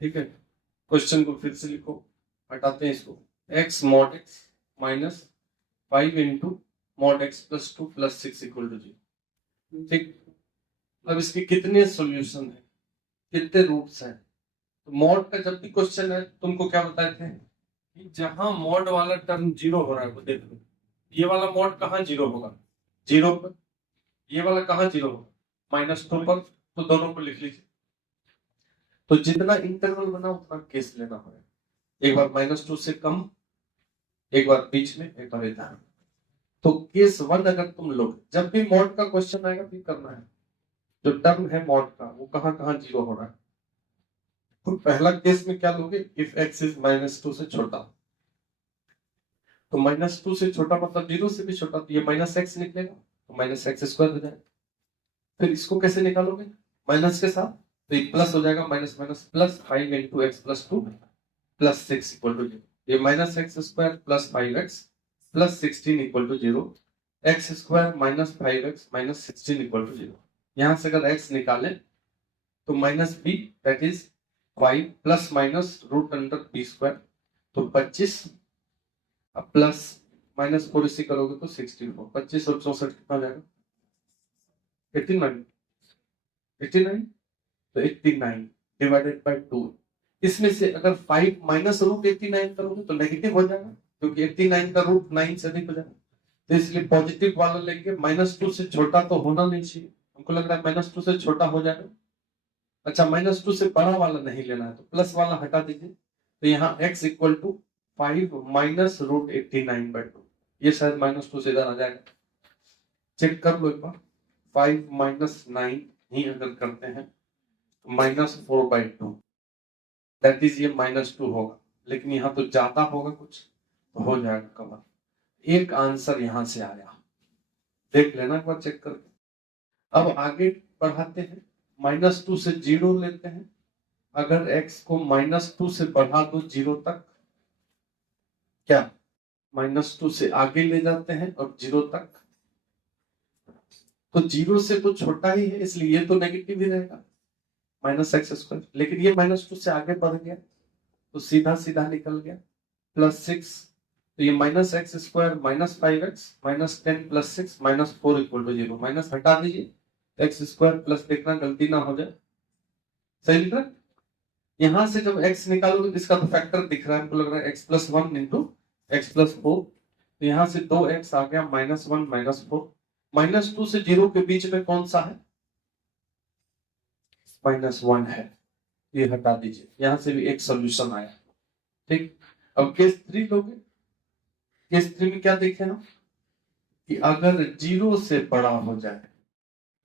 ठीक है, क्वेश्चन को फिर से लिखो, हटाते हैं इसको। x mod x minus 5 into mod x plus 2 plus 6 equal to 0। ठीक, अब इसके कितने सॉल्यूशन है, कितने रूट्स हैं? तो मॉड का जब भी क्वेश्चन है तुमको क्या बताए थे कि जहां मॉड वाला टर्म जीरो हो रहा है वो देख लो, ये वाला मॉड कहाँ जीरो होगा, जीरो पर। ये वाला कहाँ जीरो होगा, -2 पर। तो दोनों को लिख लीजिए। तो जितना इंटरवल बना उतना केस लेना होगा, एक बार -2 से कम, एक बार बीच में, एक बार इधर। तो केस 1 अगर तुम लोग जब भी मॉड का क्वेश्चन आएगा तो करना है, जो टर्म है मॉड का वो कहाँ कहाँ जीरो हो रहा है। तो पहला केस में क्या लोगे, इफ x इज -2 से छोटा, तो -2 से छोटा मतलब 0 से भी छोटा, तो ये -x निकलेगा, तो -x² हो जाएगा। फिर इसको कैसे निकालोगे, माइनस के साथ, तो ये प्लस हो जाएगा, minus minus plus 5 into X plus 2 plus 6 equal to 0। ये -x² plus 5x plus 16 equal to 0, x² minus 5x minus 16 equal to 0। यहां से अगर x निकालें तो -b that is 5 plus minus root under b², तो 25 plus -4 इसी करोगे तो 64, 25 और 64 कितना हो जाएगा, 89, 89। तो 89 डिवाइडेड बाय 2, इसमें से अगर 5 माइनस रूट 89 करोगे तो नेगेटिव हो जाएगा, क्योंकि 89 का रूट 9 से अधिक हो जाएगा। तो इसलिए पॉजिटिव वाला लेंगे, -2 से छोटा तो होना नहीं चाहिए, हमको लग रहा है -2 से छोटा हो जाएगा। अच्छा, -2 से बड़ा वाला नहीं लेना है तो प्लस वाला हटा दीजिए, तो यहाँ x equal to 5 minus root 89 by 2, ये शायद -2 से इधर आ जाएगा, चेक कर लो एक बार। 5 माइनस 9 ही अगर करते हैं -4 बाई 2, दैट इज ये -2 होगा, लेकिन यहाँ तो ज्यादा होगा कुछ, तो हो जाएगा कवर। एक आंसर यहां से आया, देख लेना एक बार चेक करके। अब आगे बढ़ाते हैं, -2 से 0 लेते हैं, अगर x को -2 से बढ़ा दो 0 तक, क्या -2 से आगे ले जाते हैं और 0 तक, तो 0 से तो छोटा ही है इसलिए ये तो नेगेटिव ही रहेगा, -x²। लेकिन ये -2 से आगे बढ़ गया तो सीधा सीधा निकल गया, +6, तो ये -x² minus 5x minus 10 plus 6 -4 equal to 0, minus हटा दीजिए, x² प्लस, देखना गलती ना हो जाए, सही लिख रहा है। यहां से जब x निकालोगे इसका तो फैक्टर दिख रहा है, हमको लग रहा है x+1 इंटू x+4, तो यहां से 2x आ गया, -1 -4, -2 से 0 के बीच में कौन सा है, -1 है, ये हटा दीजिए, यहां से भी एक सोल्यूशन आया। ठीक, अब केस 3 लोगे, केस 3 में क्या देखे ना कि अगर 0 से बड़ा हो जाए,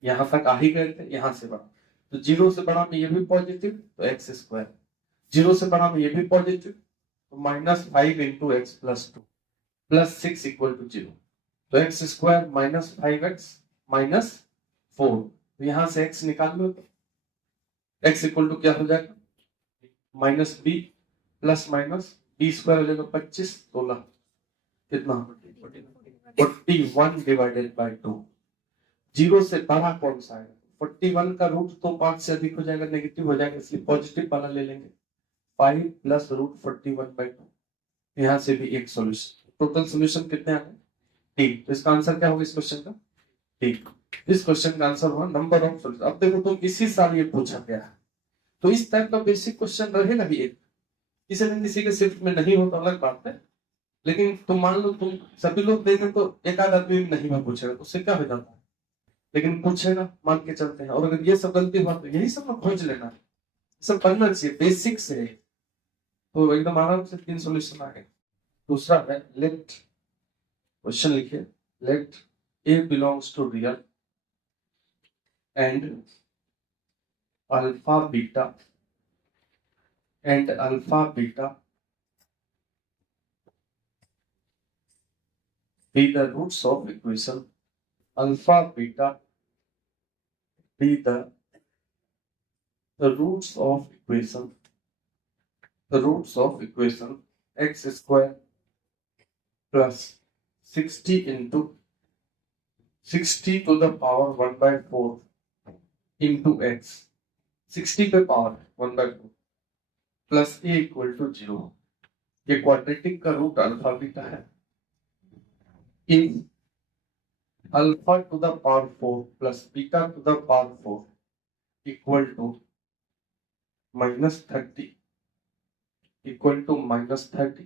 यहां तक आ ही गए थे, यहां से बड़ा, तो 0 से बड़ा में ये भी पॉजिटिव तो x², 0 से बड़ा में ये भी पॉजिटिव तो -5 into X plus 2 plus 6 equal to 0, तो x² माइनस 5x माइनस 4, तो यहां से x निकाल लो, तो x इक्वल टू क्या हो जाएगा, -b प्लस माइनस b² हो जाएगा 25, 16, कितना 41 डिवाइडेड बाय 2। 0 से बड़ा कौन सा है, 41 का रूट तो 5 से अधिक हो जाएगा, नेगेटिव हो जाएगा, इसलिए पॉजिटिव वाला ले लेंगे, 5 प्लस रूट 41 बाई 2, यहां से भी एक सॉल्यूशन, टोटल सॉल्यूशन कितने आ गए, ठीक। तो इसका आंसर क्या होगा इस क्वेश्चन का, ठीक। इस क्वेश्चन का आंसर हुआ नंबर ऑफ सॉल्यूशन। अब देखो तुम इसी साल ये पूछा गया है, तो इस टाइप का बेसिक क्वेश्चन रहेगा ही एक, किसी न किसी के सिर्फ में नहीं हो तो अलग बात है, लेकिन तुम मान लो तुम सभी लोग देखें तो एक आध आदमी नहीं में पूछेगा, तो उससे क्या हो जाता है, लेकिन पूछेगा, मान के चलते हैं, और अगर ये सब गलती हुआ तो यही सब खोज लेना, सब पढ़ना चाहिए, बेसिक से, तो एकदम आराम से 3 सॉल्यूशन आ गए। दूसरा है लेट, क्वेश्चन लिखिए, let a belongs to real and alpha beta be the roots of equation, alpha beta be the roots of equation, x square plus 60 into 60 to the power 1 by 4 into x, 60 पे power 1 by 4, plus A equal to 0। ये quadratic का root alpha beta है। In alpha to the power 4 plus beta to the power 4 equal to -30 equal to -30।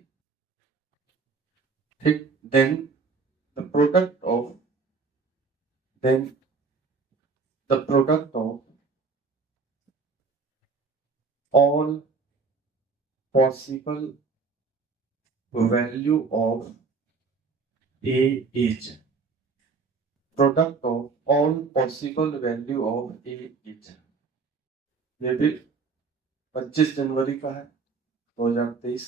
ठीक, then the product of then the product of all possible value of a is product of all possible value of a is ये भी 25 जनवरी का है 2023।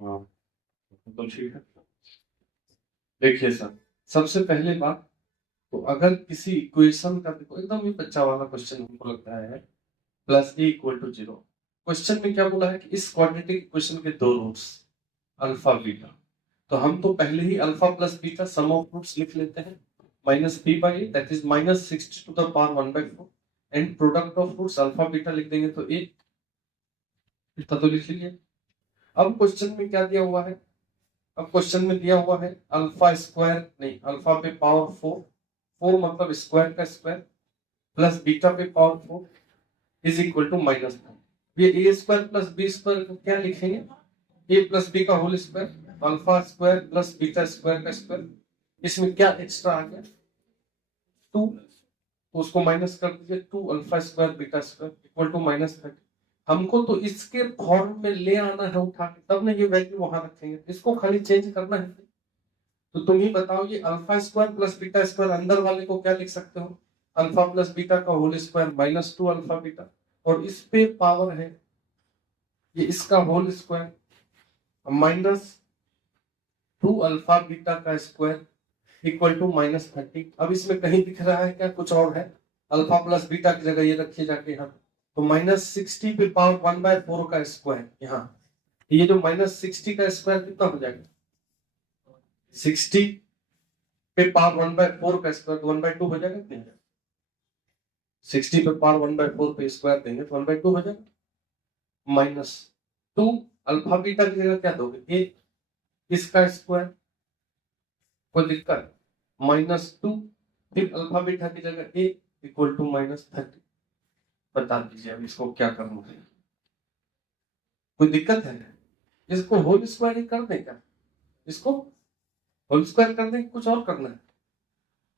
हाँ तो ठीक है। देखिए सर, सबसे पहले बात तो अगर किसी इक्वेशन का देखो एकदम ही बच्चा वाला क्वेश्चन हमको लगता है plus A equal to 0। Question में क्या बोला है कि इस क्वाड्रेटिक इक्वेशन के दो रूट्स अल्फा बीटा, तो हम तो पहले ही alpha plus beta sum of roots लिख लेते हैं -b/a that is -60 to the power 1/4 and product of roots alpha beta लिख देंगे तो a इतना तो लिख लीजिए। अब क्वेश्चन में क्या दिया हुआ है, अब क्वेश्चन में दिया हुआ है अल्फा स्क्वायर नहीं अल्फा पे पावर 4 मतलब स्क्वायर का स्क्वायर प्लस बीटा पे पावर 4 इज इक्वल टू -9। ये A square plus B square को क्या लिखेंगे, ए प्लस बी का whole square alpha square plus beta square का स्क्वायर। इसमें क्या एक्स्ट्रा आ गया 2, तो उसको माइनस कर दीजिए 2 alpha square beta square equal to -30। हमको तो इसके फॉर्म में ले आना है उठा के, तब ना ये वैल्यू वहां रखेंगे, इसको खाली चेंज करना है। तो तुम ही बताओ ये alpha square plus beta square अंदर वाले को क्या लिख सकते हो, अल्फा प्लस बीटा का होल स्क्वायर -2 अल्फा बीटा, और इस पे पावर है ये इसका होल स्क्वायर -2 अल्फा बीटा का स्क्वायर इक्वल टू -30। अब इसमें कहीं दिख रहा है क्या कुछ और है, अल्फा प्लस बीटा की जगह ये रखिए जाके यहाँ, तो -60 पे पावर 1/4 का स्क्वायर यहाँ, ये जो -60 का स्क्वायर कितना हो जाएगा 60 पे पावर 1/4 का स्क्वायर तो 1/2 हो जाएगा नहीं, 60 पे पावर 1/4 पे स्क्वायर देंगे तो 1/2 हो जाएगा। -2 अल्फा बीटा की जगह क्या दोगे ए इसका स्क्वायर, कोई दिक्कत -2 फिर अल्फा बीटा की जगह ए इक्वल टू -30। बता दीजिए अब इसको क्या करना है, कोई दिक्कत है, इसको होल स्क्वायर ही कर दें क्या, इसको होल स्क्वायर कर दें कुछ और करना है,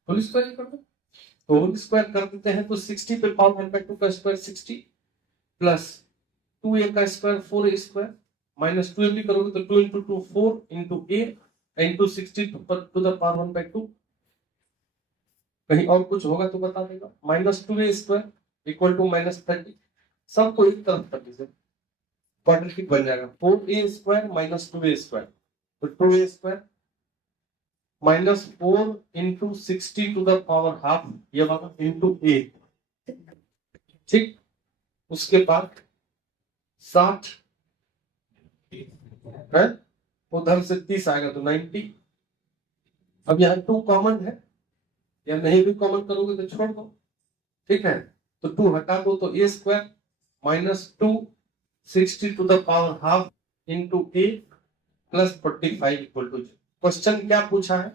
होल स्क्वायर ही कर दो, तो होल स्क्वायर कर देते हैं तो 60 पे पावर 1/2 का स्क्वायर 60 प्लस 2a का स्क्वायर 4a स्क्वायर -2a भी करोगे तो 2 into 2 4 into a into 60 to the power 1/2। कहीं और कुछ होगा तो बता देगा, -2a स्क्वायर इक्वल टू -30। सबको एक तरफ कर दीजिए, क्वाड्रेटिक बन जाएगा 4a स्क्वायर -2a स्क्वायर, तो 2a square -4 into 60 to the power half ये वाला into a, ठीक। उसके बाद 60 है, उधर से 30 आएगा तो 90। अब यहाँ 2 कॉमन है, या नहीं भी कॉमन करोगे तो छोड़ दो, ठीक है, तो 2 हटा दो तो a square -2 60 to the power half into a plus 45 equal to. क्वेश्चन क्या पूछा है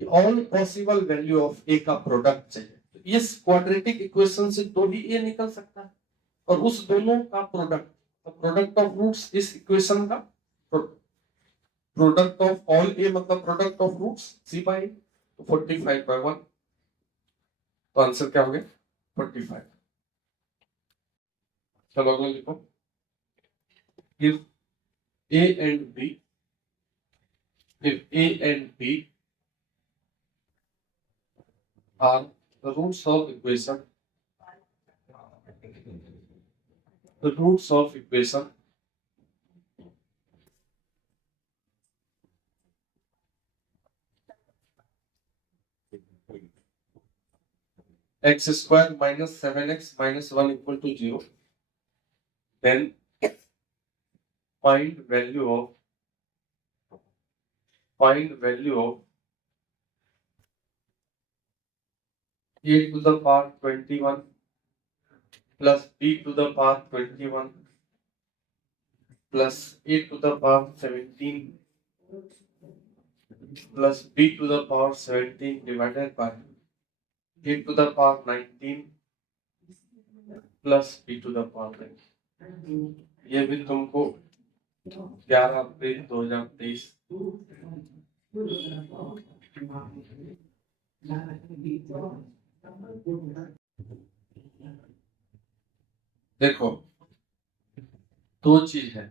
कि all possible value of A का प्रोडक्ट चाहिए, तो इस क्वाड्रेटिक इक्वेशन से तो भी ए निकल सकता है और उस दोनों का प्रोडक्ट, तो प्रोडक्ट ऑफ रूट्स इस इक्वेशन का प्रोडक्ट ऑफ ऑल ए मतलब प्रोडक्ट ऑफ रूट्स c/a, तो 45/1, तो आंसर क्या हो गया 45। चलो अगला लिखो, if a and b are the roots of equation x square -7x -1 equal to 0, then find value of a to the power 21 plus b to the power 21 plus a to the power 17 plus b to the power 17 divided by a to the power 19 plus b to the power 9। ये भी तुमको 11 अप्रैल 2023 देखो, दो चीज है।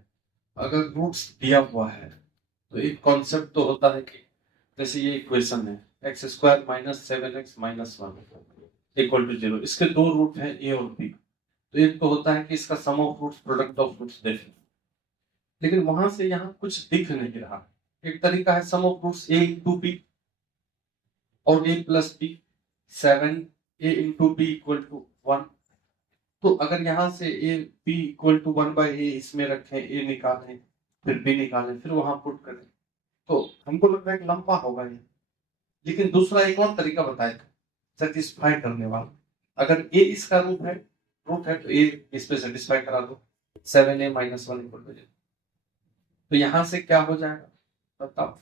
अगर roots दिया हुआ है तो एक कॉन्सेप्ट तो होता है कि जैसे ये इक्वेशन है X square minus 7x minus 1 equal to 0, इसके दो रूट हैं ए और बी। तो एक तो होता है कि इसका sum of roots product of roots देखें, लेकिन वहां से यहाँ कुछ दिख नहीं रहा। एक तरीका है sum of roots A into B और A plus B, 7a into B equal to 1। तो अगर यहाँ से A B equal to 1/a इसमें रखें, ए निकालें फिर बी निकालें फिर वहां पुट करें, तो हमको लगता है कि लंबा होगा ये। लेकिन दूसरा एक और तरीका बताया सेटिस्फाई करने वाला। अगर ए इसका रूट है तो ए इस पे सेटिस्फाई करा दो, 7a माइनस 1 इक्वल टू 0। तो यहां से क्या हो जाएगा बताओ,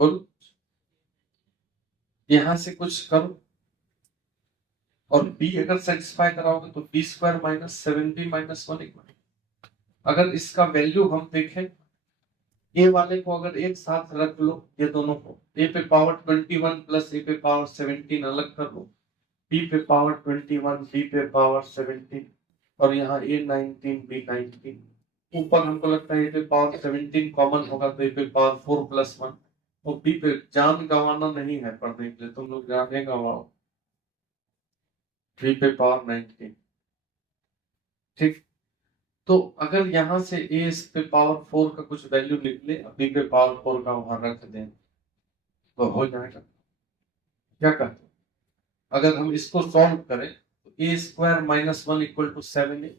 बोलो। यहां से कुछ करो और b अगर सेटिस्फाई कराओगे तो b square minus 7b minus 1 equal. अगर इसका वैल्यू हम देखें, ए वाले को अगर एक साथ रख लो, ये दोनों को ए पे पावर 21 प्लस ए पे पावर 17 अलग कर लो, बी पे पावर 21 बी पे पावर 17 और यहाँ ए 19 बी 19। ऊपर हमको लगता है ए पे पावर 17 कॉमन होगा तो ए पे पावर 4 प्लस 1 और बी पे जान गंवाना नहीं है पढ़ने के लिए, तुम लोग जाने गंवाओ, बी पे पावर 19। ठीक, तो अगर यहाँ से ए पे पावर 4 का कुछ वैल्यू लिख ले, बी पे पावर 4 का वहां रख दें तो हो जाएगा। क्या कहते, अगर हम इसको सॉल्व करें तो A square minus 1 equal to 7a,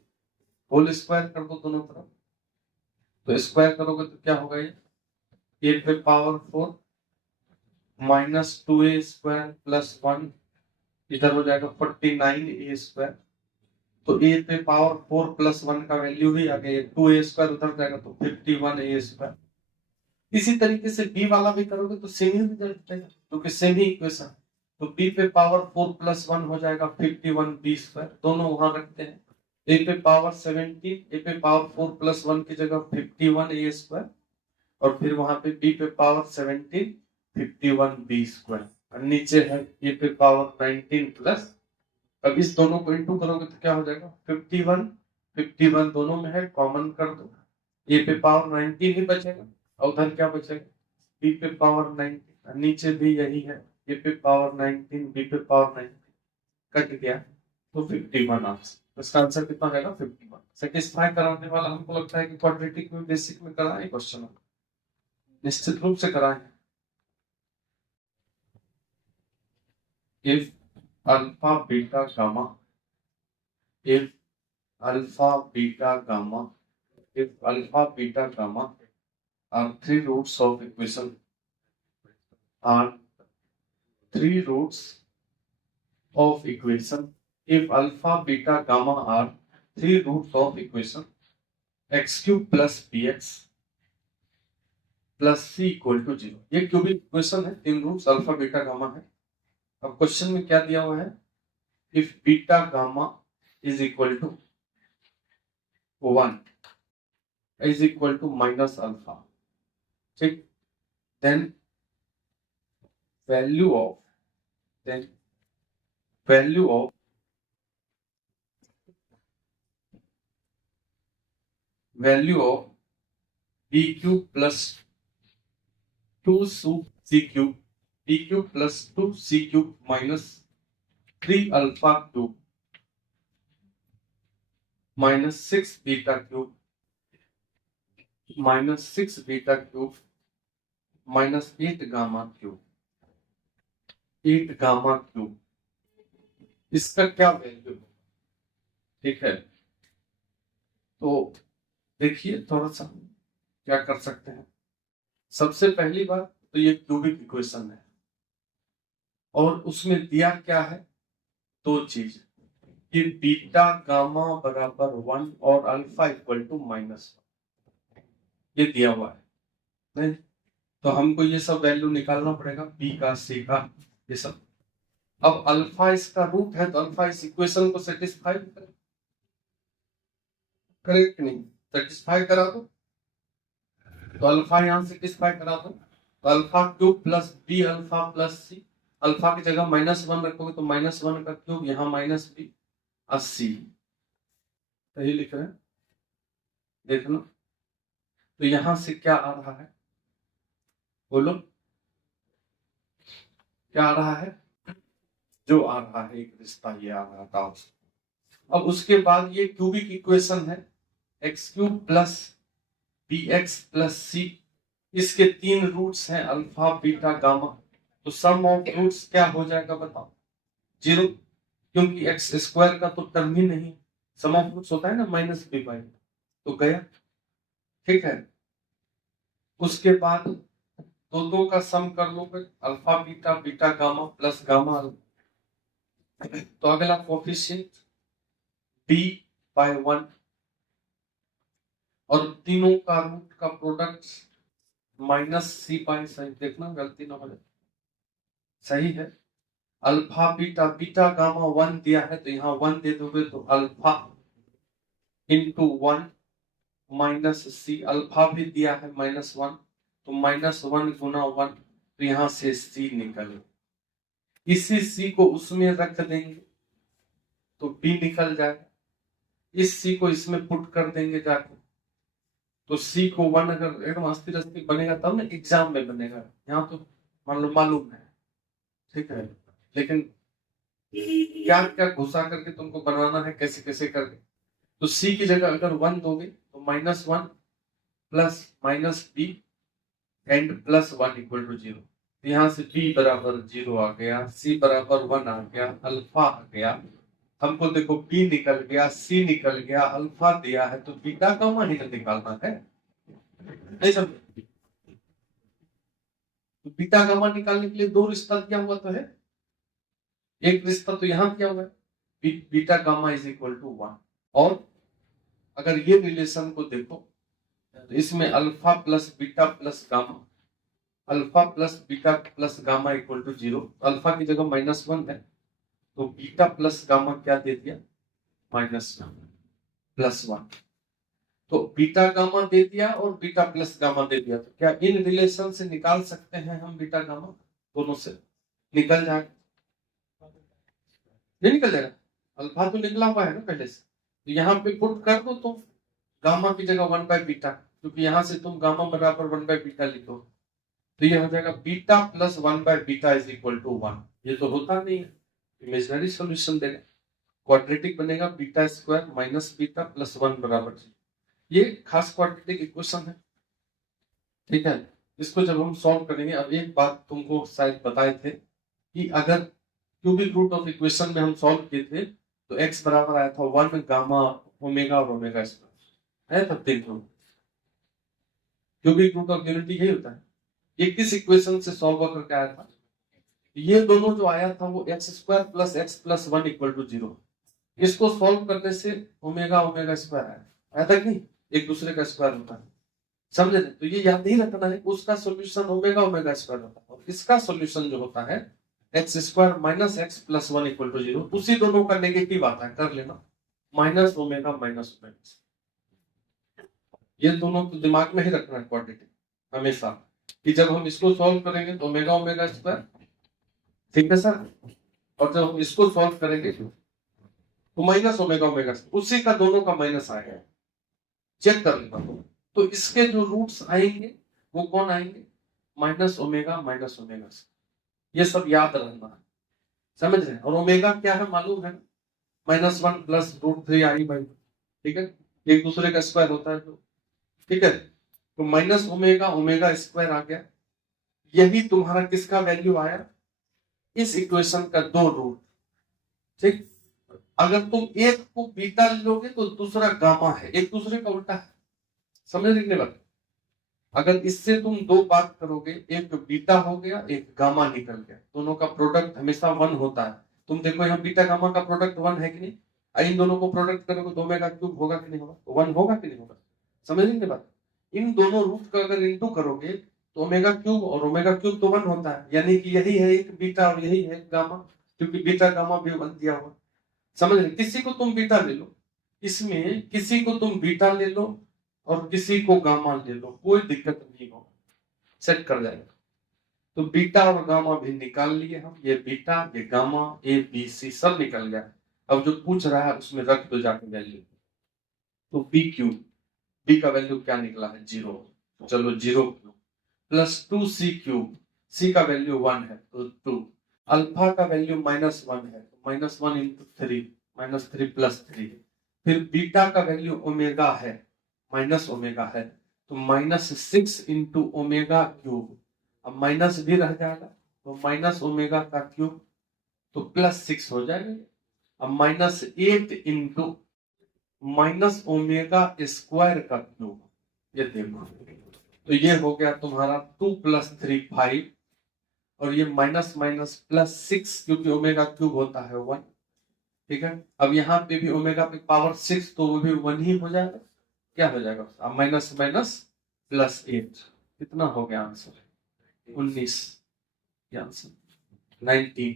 whole square कर दो दोनों तरफ, तो स्क्वायर करोगे तो क्या होगा, ये ए पे power 4 minus 2a square plus 1, इधर हो जाएगा 49a स्क्वायर। तो ए पे पावर 4 प्लस 1 का वैल्यू भी आ गया, 2a स्क्वायर उधर जाएगा तो 51a स्क्वायर। इसी तरीके से बी वाला भी करोगे तो सेम ही रिजल्ट आएगा क्योंकि सेम ही इक्वेशन। तो बी पे पावर 4 प्लस 1 हो जाएगा 51b स्क्वायर, दोनों वहां रखते हैं। ए पे पावर 17, ए पे पावर 4 प्लस 1 की जगह 51a स्क्वायर और फिर वहां पे बी पे पावर 17 51b स्क्वायर और नीचे है ए पे पावर 19 प्लस, अब इस दोनों को इंटू करोगे तो क्या हो जाएगा 51 दोनों में है, कॉमन कर दो, ए पे पावर 19 ही बचेगा और उधर क्या बचेगा बी पे पावर 19, नीचे भी यही है ए पे पावर 19 बी पे पावर 19 कट गया तो 51 आंसर। तो इसका आंसर कितना जाएगा 51। सेटिस्फाई कराने वाला हमको लगता है कि क्वाड्रेटिक में बेसिक में कराए क्वेश्चन, निश्चित रूप से कराए। If alpha beta gamma, if alpha beta gamma, if alpha beta gamma are three roots of equation, are three roots of equation, if alpha beta gamma are three roots of equation x cube plus bx plus c equal to 0। ये cubic equation है, तीन roots alpha beta gamma है। अब question में क्या दिया हुआ है, if beta gamma is equal to 1 is equal to minus alpha, ठीक, then value of b cube plus 2c cube, b cube plus 2c cube minus 3 alpha cube minus 6 beta cube minus 6 beta cube minus 8 gamma cube, 8 gamma cube, इसका क्या value है, ठीक है। तो देखिए थोड़ा सा क्या कर सकते हैं। सबसे पहली बात तो ये क्यूबिक इक्वेशन है और उसमें दिया क्या है, दो चीज, कि बीटा गामा बराबर 1 और अल्फा इक्वल टू -1, ये दिया हुआ है नहीं, तो हमको ये सब वैल्यू निकालना पड़ेगा, बी का, सी का, ये सब। अब अल्फा इसका रूट है तो अल्फा इस इक्वेशन को सेटिस्फाई करेगा कि नहीं, सेटिस्फाई करा दो, तो अल्फा यहां सेटिस्फाई करा दो, तो alpha cube plus B alpha plus C, alpha की जगह -1 रखोगे तो -1 का क्यूब, यहाँ -b 80, सही लिख रहे हैं, देखना। तो यहां से क्या आ रहा है, बोलो क्या आ रहा है, जो आ रहा है एक रिश्ता ये आ रहा था। अब उसके बाद ये क्यूबिक इक्वेशन है, X cube plus B X plus C, इसके 3 रूट्स हैं अल्फा बीटा गामा, तो सम ऑफ रूट्स क्या हो जाएगा बताओ, 0, क्योंकि एक्स स्क्वायर का तो टर्म ही नहीं, सम ऑफ रूट्स होता है ना -b/, तो गया, ठीक है। उसके बाद दो का सम कर लोगे, alpha beta beta gamma plus gamma, तो अगला कोफिशिएंट b/1, और तीनों का रूट का प्रोडक्ट -c/, सही देखना गलती ना हो जाए, सही है। अल्फा बीटा बीटा गामा 1 दिया है तो यहाँ 1 दे दोगे तो अल्फा इंटू 1 -c, अल्फा भी दिया है -1, तो -1 गुना 1, तो यहाँ से c निकले, इसी c को उसमें रख देंगे तो b निकल जाएगा, इस c को इसमें पुट कर देंगे जाके, तो c को 1 अगर एकदम अस्थिर अस्थिर बनेगा तब ना एग्जाम में बनेगा, यहाँ तो मान लो मालूम है, ठीक है, लेकिन क्या क्या घुसा करके तुमको बनवाना है, कैसे कैसे करके, तो c की जगह अगर 1 दोगे तो -1 plus -b and +1 equal to 0, यहाँ से b बराबर 0 आ गया, c बराबर 1 आ गया, अल्फा आ गया, हमको देखो b निकल गया, c निकल गया, अल्फा दिया है, तो बीटा गामा ही निकालना है, नहीं समझे। तो बीटा गामा निकालने के लिए 2 रिश्ता दिया हुआ तो है, एक रिश्ता तो यहाँ दिया हुआ है, beta gamma is equal to 1, और अगर ये रिलेशन को देखो तो इसमें alpha plus beta plus gamma, alpha plus beta plus gamma equal to 0, alpha की जगह -1 है, तो बीटा प्लस गामा क्या दे दिया, +1, तो बीटा गामा दे दिया और बीटा प्लस गामा दे दिया, तो क्या इन रिलेशन से निकाल सकते हैं हम बीटा गामा, दोनों से निकल जाएगा, नहीं निकल जाएगा, अल्फा तो निकला हुआ है ना पहले से, तो यहाँ पे पुट कर दो तुम गामा की जगह 1/बीटा, क्योंकि यहाँ से तुम गामा बराबर 1/बीटा लिखो, तो ये हो जाएगा बीटा प्लस 1/बीटा इज इक्वल टू 1, ये तो होता नहीं है, इमेजिनरी सॉल्यूशन देगा, क्वाड्रेटिक बनेगा beta square minus beta plus 1 बराबर 0, ये खास क्वाड्रेटिक इक्वेशन है, ठीक है। इसको जब हम सॉल्व करेंगे, अब एक बात तुमको शायद बताए थे कि अगर क्यूबिक रूट ऑफ इक्वेशन में हम सॉल्व किए थे तो x बराबर आया था 1 गामा ओमेगा और ओमेगा स्क्वायर है, तब देखो क्यूबिक रूट ऑफ यूनिटी यही होता है, ये किस इक्वेशन से सॉल्व करके आया था, ये दोनों जो आया था वो x² plus x plus 1 equal to 0, इसको सॉल्व करने से ओमेगा ओमेगा स्क्वायर आया था कि नहीं, एक दूसरे का स्क्वायर होता है, समझे, तो ये याद नहीं रखना है, उसका सॉल्यूशन ओमेगा ओमेगा स्क्वायर होता है, और इसका सॉल्यूशन जो होता है x² minus x plus 1 equal to 0, उसी दोनों का नेगेटिव आता है, कर लेना माइनस ओमेगा माइनस ओमेगा, ये दोनों तो दिमाग में ही रखना है क्वाड्रेटिक हमेशा, कि जब हम इसको सॉल्व करेंगे तो ओमेगा ओमेगा स्क्वायर, ठीक है सर, और जब हम इसको सॉल्व करेंगे तो माइनस ओमेगा ओमेगा, उसी का दोनों का माइनस आएगा, चेक कर लेना, तो इसके जो रूट्स आएंगे वो कौन आएंगे, माइनस ओमेगा, ये सब याद रखना है, समझ रहे हैं, और ओमेगा क्या है मालूम है, -1 प्लस √3i/, ठीक है, एक दूसरे का स्क्वायर होता है तो, ठीक है, तो माइनस ओमेगा ओमेगा स्क्वायर आ गया, यही तुम्हारा किसका वैल्यू आया, इस इक्वेशन का 2 रूट, ठीक, अगर तुम एक को बीटा लोगे तो दूसरा गामा है, एक दूसरे का उल्टा है, समझ लिखने बात, अगर इससे तुम 2 बात करोगे, एक बीटा हो गया एक गामा निकल गया, दोनों का प्रोडक्ट हमेशा 1 होता है, तुम देखो यहाँ बीटा गामा का प्रोडक्ट 1 है कि नहीं, इन दोनों को प्रोडक्ट करोगे तो ओमेगा क्यूब होगा कि नहीं होगा, 1 होगा कि नहीं होगा, समझ लेंगे बात। इन दोनों रूट का अगर इंटू करोगे तो ओमेगा क्यूब और ओमेगा क्यूब तो 1 होता है, यानी कि यही है एक बीटा और यही है गामा, क्योंकि बीटा गामा भी 1 दिया हुआ, समझ रहे। किसी को तुम बीटा ले लो, इसमें किसी को तुम बीटा ले लो और किसी को गामा ले लो, कोई दिक्कत नहीं होगा, सेट कर जाएगा। तो बीटा और गामा भी निकाल लिए हम, ये बीटा ये गामा ए बी सी सब निकल गया। अब जो पूछ रहा है उसमें रख दो जाके वैल्यू, तो बी क्यूब, बी का वैल्यू क्या निकला है 0, चलो 0 क्यूब प्लस 2c क्यूब, सी का वैल्यू 1 है तो 2, अल्फा का वैल्यू -1 है तो -1 इंटू 3, -3 प्लस 3, फिर बीटा का वैल्यू ओमेगा है, माइनस ओमेगा है तो -6 इंटू ओमेगा क्यूब, अब माइनस भी रह जाएगा तो माइनस ओमेगा का क्यूब तो +6 हो जाएगा, अब -8 इंटू माइनस ओमेगा स्क्वायर का क्यूब, ये देखो तो ये हो गया तुम्हारा 2 + 3 5, और ये माइनस माइनस +6 क्योंकि ओमेगा क्यूब होता है 1, ठीक है। अब यहाँ पे भी ओमेगा पे पावर 6 तो वो भी 1 ही हो जाएगा, क्या हो जाएगा अब माइनस माइनस +8, कितना हो गया आंसर 19, आंसर 19।